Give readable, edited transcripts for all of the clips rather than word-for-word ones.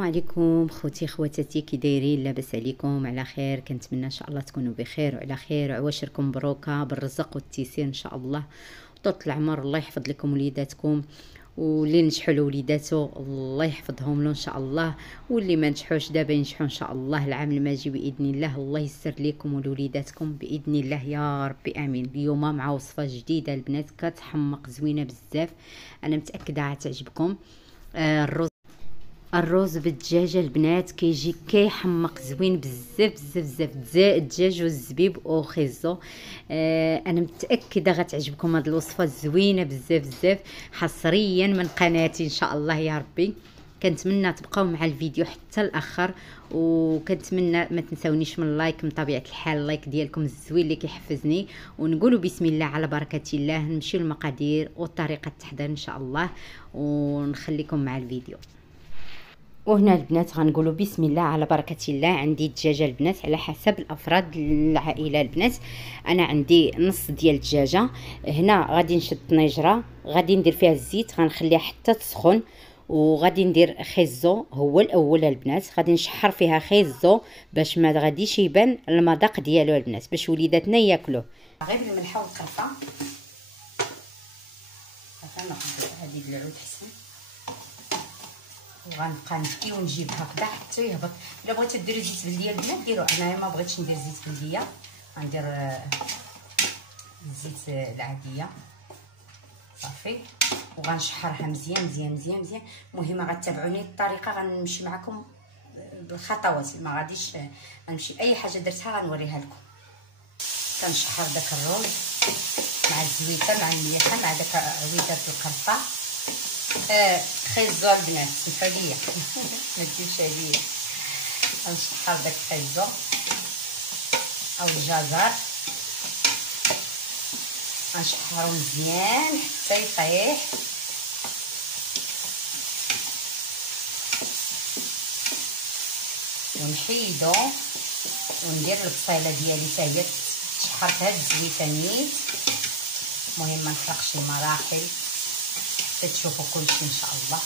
السلام عليكم خوتي خواتاتي، كي دايرين؟ لاباس عليكم؟ على خير؟ كنتمنى ان شاء الله تكونوا بخير وعلى خير وعواشركم مبروكه بالرزق والتيسير ان شاء الله وطول العمر. الله يحفظ لكم وليداتكم، واللي نجحوا لوليداتو الله يحفظهم له ان شاء الله، واللي ما نجحوش دابا ينجحوا ان شاء الله العام الماجي باذن الله. الله يسر لكم ولوليداتكم باذن الله يا ربي امين. اليوم مع وصفه جديده البنات كتحمق زوينه بزاف، انا متاكده غتعجبكم. الرز بالدجاجه البنات كيجي كيحمق زوين بزاف بزاف بزاف. الدجاج والزبيب وخيزو. انا متاكده غتعجبكم هذه الوصفه زوينه بزاف بزاف، حصريا من قناتي ان شاء الله يا ربي. كنتمنى تبقاو مع الفيديو حتى الاخر، وكنتمنى ما تنساونيش من اللايك من طبيعه الحال. اللايك ديالكم الزوين اللي كيحفزني. ونقولوا بسم الله على بركه الله، نمشيو للمقادير وطريقه التحضير ان شاء الله، ونخليكم مع الفيديو. وهنا البنات غنقولوا بسم الله على بركه الله. عندي الدجاجه البنات على حسب الافراد العائله البنات. انا عندي نص ديال الدجاجه. هنا غادي نشد طنيجره، غادي ندير فيها الزيت، غنخليها حتى تسخن، وغادي ندير خيزو هو الاول البنات. غادي نشحر فيها خيزو باش ما غاديش يبان المذاق ديالو البنات، باش وليداتنا ياكلوه. غير الملحه والقرفه. غناخذ هذه العود حسن، وغنبقى نحكي ونجيب هكذا حتى يهبط. الا بغيتو ديروا زيت بلديه البنات ديروا، انايا ما بغيتش ندير زيت بلديه، غندير الزيت العاديه صافي. وغنشحرها مزيان مزيان مزيان مزيان. المهم غتبعوني الطريقه، غنمشي معكم بالخطوات، ما غاديش غنمشي اي حاجه درتها غنوريها لكم. كنشحر داك الرز مع الزويته مع المليحه مع داك عويدات القرفه. خيزو البنات سمحوا لي ما تجيبش عليا. غنشحر داك الخيزو او الجزر، غنشحرو مزيان حتى يطيح. ونحيدو وندير البصيله ديالي حتى هي تشحرت هاد الزويته نيت. المهم ما نحرقش المراحل حتى تشوفوا كلشي ان شاء الله.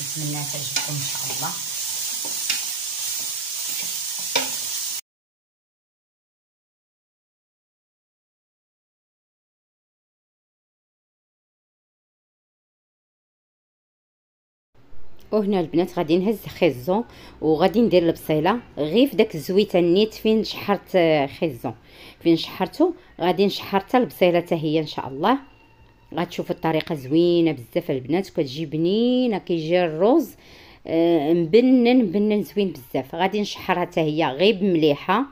نتمنى تعجبكم ان شاء الله. وهنا البنات غادي نهز خيزو وغادي ندير البصيله غير في داك الزويته النيت فين شحرت خيزو، فين شحرته غادي نشحر حتى البصيله حتى هي ان شاء الله. غتشوفوا الطريقه زوينه بزاف البنات، كتجي بنينه، كيجي الرز مبنن زوين بزاف. غادي نشحرها حتى هي غير بمليحه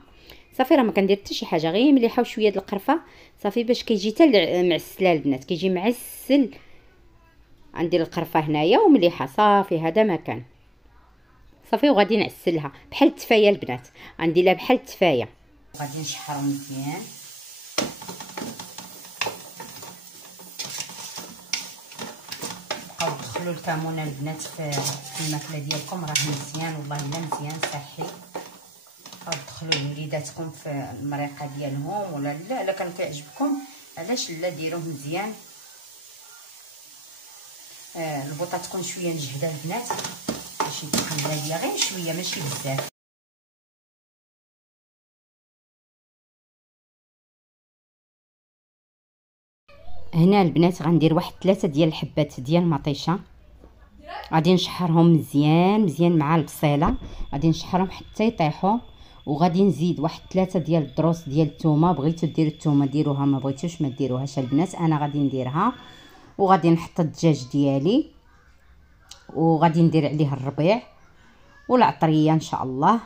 صافي، راه ما كندير حتى شي حاجه، غير مليحه وشويه د القرفه صافي باش كيجي حتى معسل البنات، كيجي معسل. عندي القرفه هنايا ومليحه صافي، هذا ما كان صافي. وغادي نعسلها بحال التفايه البنات، غندير لها بحال التفايه. غادي نشحرو مزيان. بقاو دخلوا الكمون البنات في الماكله ديالكم، راه مزيان والله الا مزيان صحي. بقاو دخلوا لوليداتكم في المريقه ديالهم، ولا لا كان كيعجبكم علاش لا ديروه مزيان. البوطه تكون شويه مجهده البنات باش يتحمل ليا غير شويه ماشي بزاف. هنا البنات غندير واحد 3 ديال الحبات ديال المطيشه، غادي نشحرهم مزيان مزيان مع البصيله، غادي نشحرهم حتى يطيحوا. وغادي نزيد واحد 3 ديال الدروس ديال الثومه، بغيتو ديروا الثومه ديروها، ما بغيتوش ما ديروهاش البنات، انا غادي نديرها. وغادي نحط الدجاج ديالي، وغادي ندير عليه الربيع والعطريه ان شاء الله.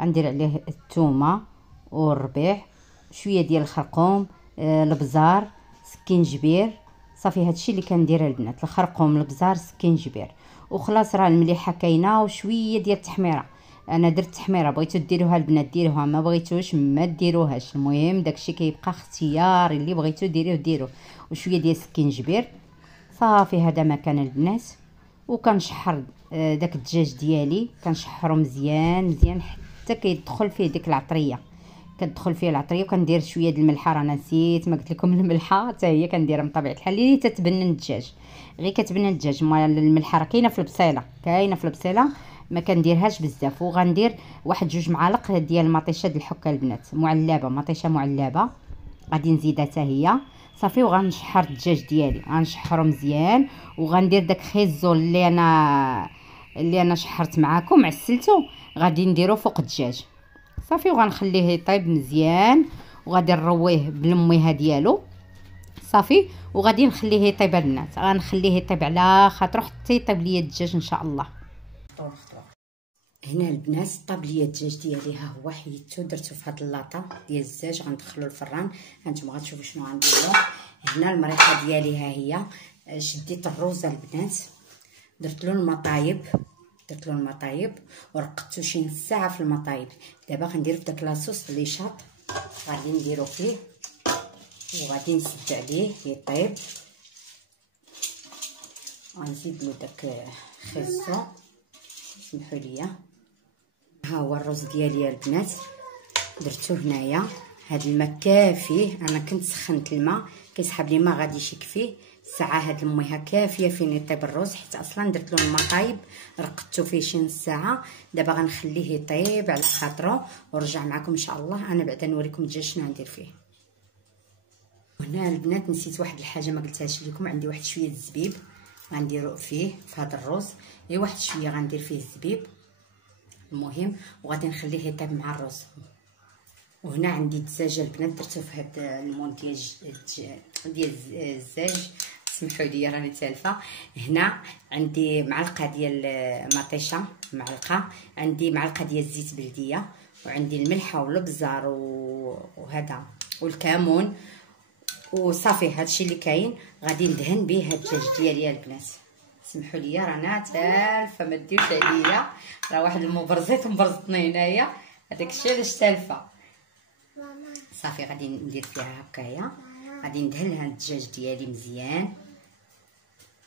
غندير عليه الثومه والربيع، شويه ديال الخرقوم، البزار، سكينجبير صافي. هادشي اللي كندير البنات، الخرقوم البزار سكينجبير وخلاص. راه المليحه كاينه وشويه ديال التحميره، انا درت تحميره، بغيتو ديروها البنات ديروها، ما بغيتوش ما ديروهاش. المهم داكشي كيبقى اختياري، اللي بغيتو ديروه ديروه. وشويه ديال السكينجبير صافي، هذا ما كان البنات. وكنشحر داك الدجاج ديالي، كنشحرو مزيان مزيان حتى كيدخل فيه ديك العطريه، كتدخل فيه العطريه، وكندير شويه د الملحه، راه نسيت ما قلت لكم الملحه حتى هي كنديرها من طبيعه الحال اللي تتبنن الدجاج، غير كتبنن الدجاج. مال الملحه راه كاينه في البصيله، كاينه في البصيله، ما كنديرهاش بزاف. وغندير واحد 2 معالق ديال مطيشه د الحكه البنات معلبه، مطيشه معلبه غادي نزيدها حتى هي صافي. وغنشحر الدجاج ديالي، غنشحرو مزيان، وغندير داك خيزو اللي انا شحرت معاكم عسلته، غادي نديرو فوق الدجاج صافي. وغنخليه يطيب مزيان، وغادي نرويه بالميها ديالو صافي. وغادي نخليه يطيب البنات، غنخليه يطيب على خاطرو حتى يطيب ليا الدجاج ان شاء الله. هنا البنات طاب ليا الدجاج ديالي، ها هو حيدته درتو في هاد اللاطه ديال الزاج، غندخلو الفران. هانتوما غتشوفوا شنو غندير له. هنا المريقه ديالي ها هي، شديت الروزه البنات، درت له المطايب ورقدتو شي نص ساعه في المطايب. دابا غندير في داك لاصوص اللي شاط، غادي نديرو فيه وغادي نسد عليه يطيب. غنزيد له داك خيزو، سمحوا لي. ها هو الرز ديالي البنات، درتو هنايا. هاد الماء كافيه، انا كنت سخنت الماء كيسحب لي ما غاديش يكفيه ساعه. هاد الميها كافيه فين يطيب الرز، حيت اصلا درت له المطايب رقدتو فيه شي نص ساعه. دابا غنخليه يطيب على خاطرو ونرجع معكم ان شاء الله. انا بعدا نوريكم الدجاج شنو غندير فيه. هنا البنات نسيت واحد الحاجه ما قلتهاش لكم، عندي واحد شويه الزبيب غنديرو فيه في هذا الرز، غير واحد شويه غندير فيه الزبيب المهم، وغادي نخليه يطيب مع الرز. وهنا عندي الدجاج البنات درتو في هاد المون ديال الزاج، سمحوا لي راني تالفه. هنا عندي معلقه ديال مطيشه، معلقه عندي معلقه ديال الزيت بلديه، وعندي الملحه والابزار وهذا والكمون وصافي. هادشي اللي كاين. غادي ندهن به هاد الدجاج ديالي البنات. سمحوا لي رانا تالفه، ما ديرش عليا، راه واحد المبرزيط مبرزطني هنايا، هذاك الشيء علاش تالفه صافي. غادي ندير فيها هكايا، غادي ندهن لها الدجاج ديالي مزيان،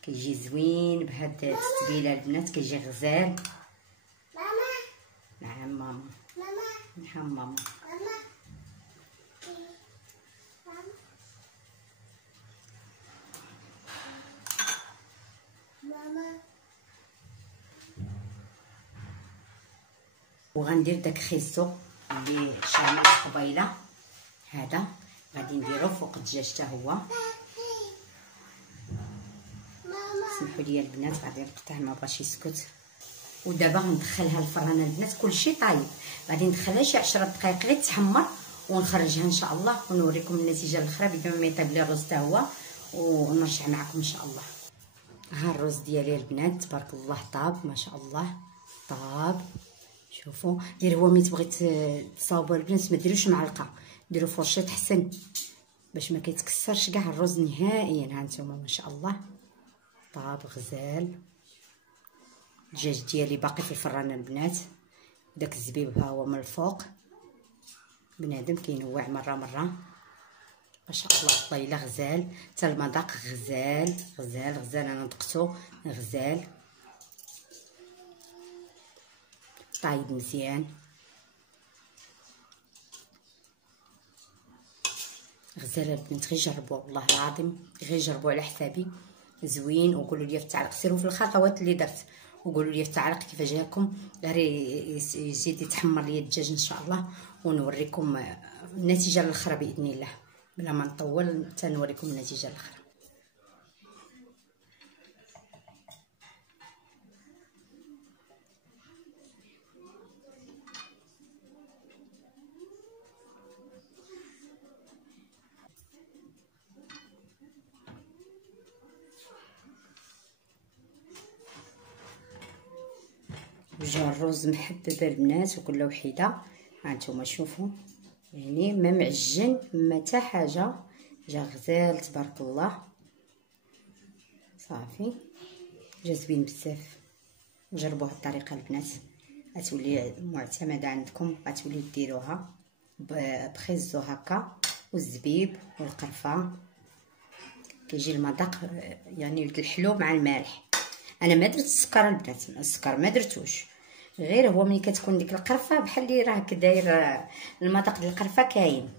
كيجي زوين بهاد التتبيله البنات، كيجي غزال. نعم ماما، نعم ماما. وغندير داك خيزو اللي شامل قبيله، هذا غادي نديرو فوق الدجاج حتى هو. سمحوا لي البنات، غادي نقطع ما بغاش يسكت. ودابا غندخلها الفران البنات، كلشي طايب، غادي ندخلها شي 10 دقائق غير تحمر ونخرجها ان شاء الله ونوريكم النتيجه الاخرى بدون ما يطيب لي الرز حتى هو، ونرجع معكم ان شاء الله. ها الرز ديالي البنات تبارك الله طاب ما شاء الله، طاب. شوفوا دير هو ملي تبغي تصاوبوا البنات ما ديروش معلقه، ديروا فرشيط حسن باش ما كيتكسرش كاع الرز نهائيا. ها نتوما ما شاء الله طاب غزال. الدجاج ديالي باقي في الفران البنات، داك الزبيب ها هو من الفوق، بنادم كينوع مره ما شاء الله. طايله غزال، حتى المذاق غزال غزال غزال. انا دقتو غزال طايب مزيان غزال البنات. غير جربوا والله العظيم، غير جربوا على حسابي زوين. وقولوا لي في التعليق، سيروا في الخطوات اللي درت وقولوا لي في التعليق كيفاش جاكم. غير يزيد يتحمر لي الدجاج ان شاء الله، ونوريكم النتيجه الاخرى باذن الله. بلا ما نطول حتى نوريكم النتيجه الاخرى. وجا الرز محبب البنات وكل وحده. هانتوما شوفوا يعني ما معجن ما حتى حاجه، جا غزال تبارك الله صافي. جا زوين بزاف. جربوا هاد الطريقه البنات، غتولي معتمده عندكم، غتوليو ديروها بخيزو هكا والزبيب والقرفه، كيجي المذاق يعني الحلو مع المالح. انا ما درت السكر البنات، السكر ما درتوش، غير هو ملي كتكون ديك القرفه بحال اللي راه كداير المذاق ديال القرفه كاين.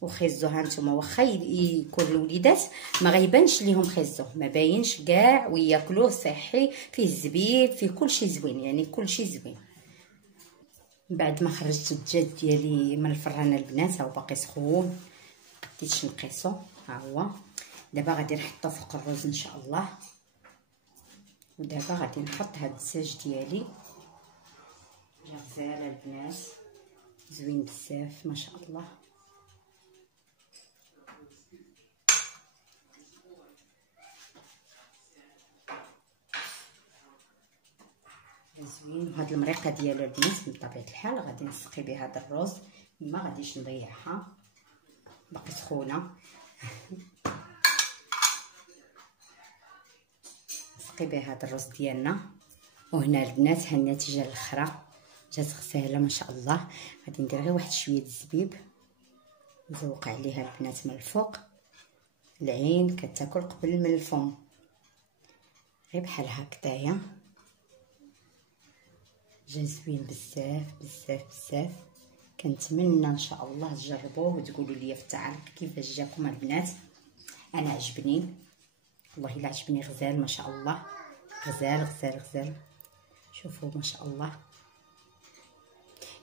وخيزو ها نتوما واخا يكون الوليدات ما غيبانش ليهم خيزو، ما باينش كاع، وياكلوه صحي، فيه الزبيب، فيه كلشي زوين، يعني كلشي زوين. بعد ما خرجت الدجاج ديالي من الفرانه البنات، ها هو باقي سخون، بديتش نقيسو، ها هو. دابا غادي نحطو فوق الرز ان شاء الله. ودابا غادي نحط هاد الدجاج ديالي، جا غزاله البنات، زوين بزاف ما شاء الله. زوين. وهاد المريقه ديالو البنات بطبيعه الحال غادي نسقي بها هاد الرز، ما غاديش نضيعها، باقي سخونه. نسقي بها هاد الرز ديالنا. وهنا البنات ها النتيجه الاخرى، جات غساله ما شاء الله. غادي ندير غير واحد شويه الزبيب نزوق عليها البنات من الفوق. العين كتاكل قبل من الفم، غير بحال هكذايا. جا زوين بزاف بزاف بزاف. كنتمنى ان شاء الله تجربوه وتقولوا لي في التعليق كيفاش جاكم البنات. انا عجبني والله الا عجبني، غزال ما شاء الله، غزال غزال غزال. شوفوا ما شاء الله.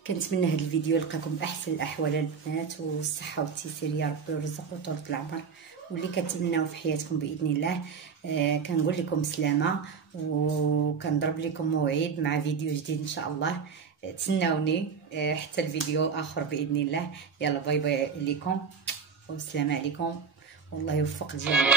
كنتمنى هذا الفيديو يلقاكم باحسن الاحوال البنات، والصحه والتيسير يا ربي، ويرزق وطولة العمر، واللي كتمناو في حياتكم باذن الله. كنقول لكم سلامه، وكنضرب لكم موعد مع فيديو جديد ان شاء الله. تسناوني حتى الفيديو اخر باذن الله. يلا باي باي لكم، والسلام عليكم، والله يوفق الجميع.